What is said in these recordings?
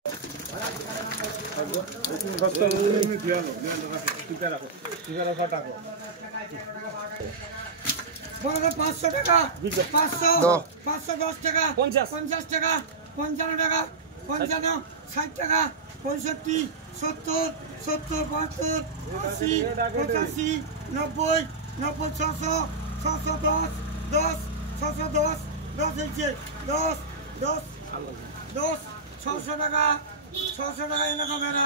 500 টাকা 500 510 টাকা 50 টাকা 55 টাকা 55 60 টাকা 65 70 70 72 80 85 90 90 600 610 10 610 10 হয়েছে 10 10 10 600 টাকা 600 টাকা এলাকা মেরা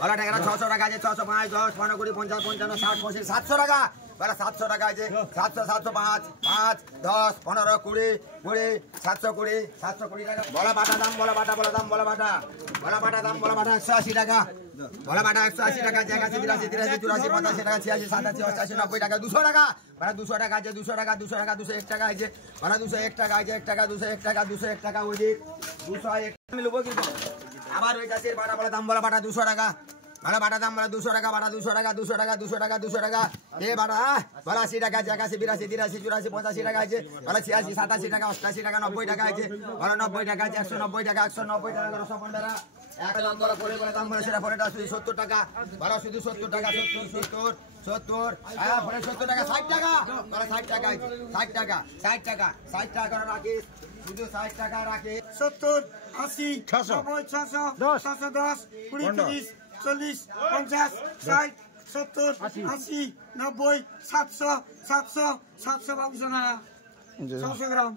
ভালো টাকা 600 টাকা আছে 605 10 15 20 50 55 60 65 700 টাকা বলা 700 টাকা আছে 700 705 5 10 15 20 20 720 720 টাকা বলা বাটা দাম বলা বাটা বলা দাম বলা বাটা বলা বাটা দাম বলা বাটা 180 টাকা বলা বাটা 180 টাকা 81 82 83 84 85 টাকা 86 87 88 90 টাকা 200 টাকা বলা 200 টাকা আছে 200 টাকা 200 টাকা 201 টাকা আছে বলা 201 টাকা আছে 1 টাকা 201 টাকা 201 টাকা ওদিক 201 আমি লব কিন্তু আবার ওই গাছের বাটা বলা দাম বলা বাটা 200 টাকা বলা বাটা দাম বলা 200 টাকা বাটা 200 টাকা 200 টাকা 200 টাকা 200 টাকা এ বাটা বলা 80 টাকা 81 82 83 84 85 টাকা আছে বলা 86 87 টাকা 88 টাকা 90 টাকা আছে বলা 90 টাকা আছে 190 টাকা 190 টাকা 115 এক দাম বলা পরে বলা দাম বলা সেটা পরেটা শুধু 70 টাকা বলা শুধু 70 টাকা 70 70 হ্যাঁ পরে 70 টাকা 60 টাকা বলা 60 টাকা 60 টাকা 60 টাকা 60 টাকা রাখিস শুধু 60 টাকা রাখে 70 80 90 600 710 20 30 40 50 60 70 80 90 700 700 700 টাকা 600 গ্রাম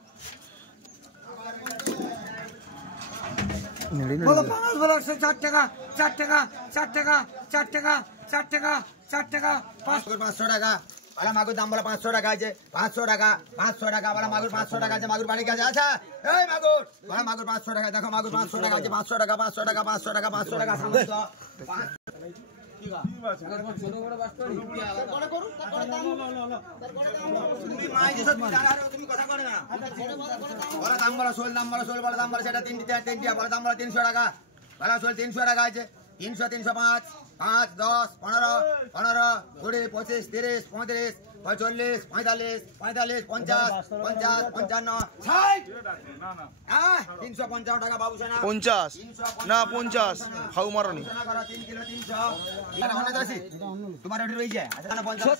বলো 5 বলো 4 টাকা 4 টাকা 4 টাকা 4 টাকা 4 টাকা 4 টাকা 500 টাকা বলা মাগুর দাম বলা 500 টাকা আছে 500 টাকা 500 টাকা বলা মাগুর 500 টাকা আছে মাগুর বাড়ি কাছে আচ্ছা এই মাগুর বলা মাগুর 500 টাকা দেখো মাগুর 500 টাকা আছে 500 টাকা 500 টাকা 500 টাকা 500 টাকা সামনে তুমি মাই যে সব জানারো তুমি কথা বলে না বলা দাম বলা সোল দাম বলা সোল বলা দাম বলা সেটা তিনটি বলা দাম বলা 300 টাকা বলা সোল 300 টাকা আছে 300 305 5 10 15 15 20 25 30 35 45 45 45 50 50 55 60 355 টাকা বাবু সোনা 50 না 50 খাও মারনি 3 কিলো 300 এটা অনেক আছে তোমার ওটা রই যায় আচ্ছা 50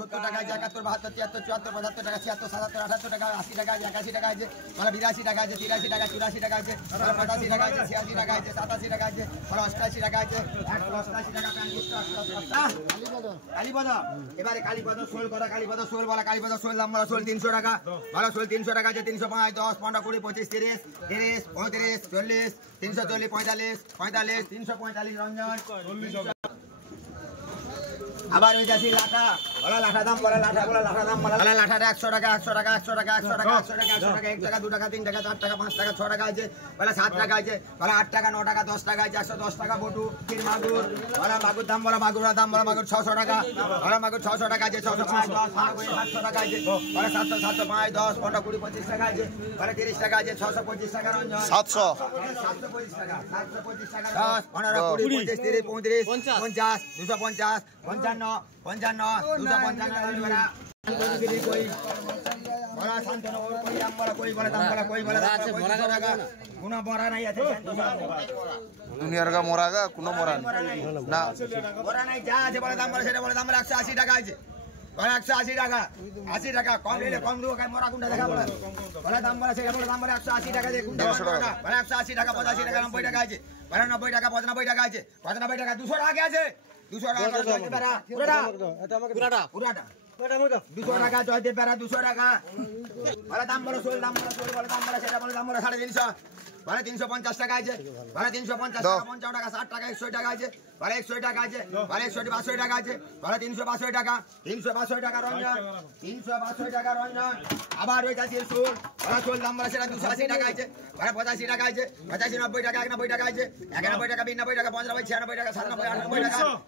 70 টাকা 71 72 73 74 75 টাকা 76 77 78 টাকা 80 টাকা 81 টাকা আছে মানে 82 টাকা আছে 83 টাকা 84 টাকা আছে 85 টাকা আছে 86 টাকা আছে 87 টাকা আছে 88 টাকা আছে 188 টাকা কালীপদ এবারে কালীপদ সোল করা কালীপদ সোল বলা কালীপদ সোল দাম বলা সোল 300 টাকা বলা সোল 300 টাকা আছে 305 10 15 20 25 30 30 35 40 340 45 45 345 রঞ্জন আবার ওই যাচ্ছি লাঠা বলা লাঠা দাম বলা লাঠা বলা লাঠা দাম বলা লাঠাটা 100 টাকা 100 টাকা 100 টাকা 100 টাকা 100 টাকা 100 টাকা 1 টাকা 2 টাকা 3 টাকা 4 টাকা 5 টাকা 6 টাকা আছে বলা 7 টাকা আছে বলা 8 টাকা 9 টাকা 10 টাকা আছে 110 টাকা বটু তিন মাগুর বলা মাগুর দাম বলা মাগুর দাম বলা মাগুর 600 টাকা বলা মাগুর 600 টাকা আছে 605 10 700 টাকা আছে বলা 700 705 10 15 20 25 টাকা আছে বলা 30 টাকা আছে 625 টাকা রঞ্জন 700 725 টাকা 725 টাকা 10 15 20 25 30 35 50 250 55 55 255 বলা শান্তনু কই দাম বলা কই বলা দাম বলা কই বলা আছে মরা টাকা কোনো মরা নাই আছে দুনিয়ার গা মরা গা কোনো মরা না মরা নাই যা আছে বলা দাম বলা সেটা বলা দাম বলা 180 টাকা আছে বলা 180 টাকা 80 টাকা কম নিলে কম দেবো কাই মরা কোনটা দেখা বলা বলা দাম বলা সেটা বলা দাম বলা 180 টাকা দিয়ে কোনটা বলা 180 টাকা 85 টাকা 90 টাকা আছে বলা 90 টাকা 95 টাকা আছে 95 টাকা 200 টাকা আছে 200 টাকা করে চলতে পারা পুরাটা 200 টাকা চলতে পারা 200 টাকা বলা দাম বলা সোল বলা দাম বলা সেটা বলা দাম বলা 350 বলা 350 টাকা আছে বলা 350 টাকা 55 টাকা 60 টাকা 100 টাকা আছে বলা 100 টাকা আছে বলা 162 টাকা আছে বলা 362 টাকা 362 টাকা রঞ্জন 362 টাকা রঞ্জন আবার ওই যাচ্ছে সোল বলা সোল দাম বলা সেটা 280 টাকা আছে বলা 85 টাকা আছে 85 90 টাকা 91 টাকা আছে 91 টাকা 92 টাকা 95 96 টাকা 97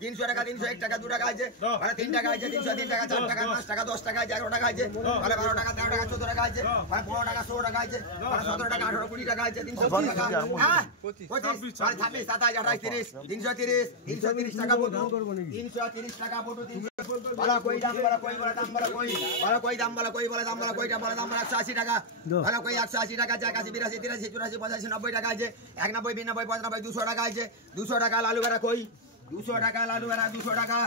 98 টাকা 300 টাকা 301 টাকা 2 টাকা আছে বলা 3 টাকা আছে 303 টাকা 4 টাকা 5 টাকা 10 টাকা 11 টাকা আছে বলা 12 টাকা 13 টাকা 14 টাকা আছে বলা 15 টাকা 16 টাকা আছে বলা 17 টাকা 18 20 টাকা আছে 320 টাকা হ্যাঁ 25 26 27 28 30 330 টাকা বটু 330 টাকা বটু ভালো কই দাম বলা কই বলে দাম বলা কই ভালো কই দাম বলা কই বলে দাম বলা কইটা বলে দাম বলা 180 টাকা ভালো কই 180 টাকা 81 82 83 84 85 90 টাকা আছে 91 92 95 200 টাকা আছে 200 টাকা লালু বেড়া কই 200 টাকা লালু বেড়া 200 টাকা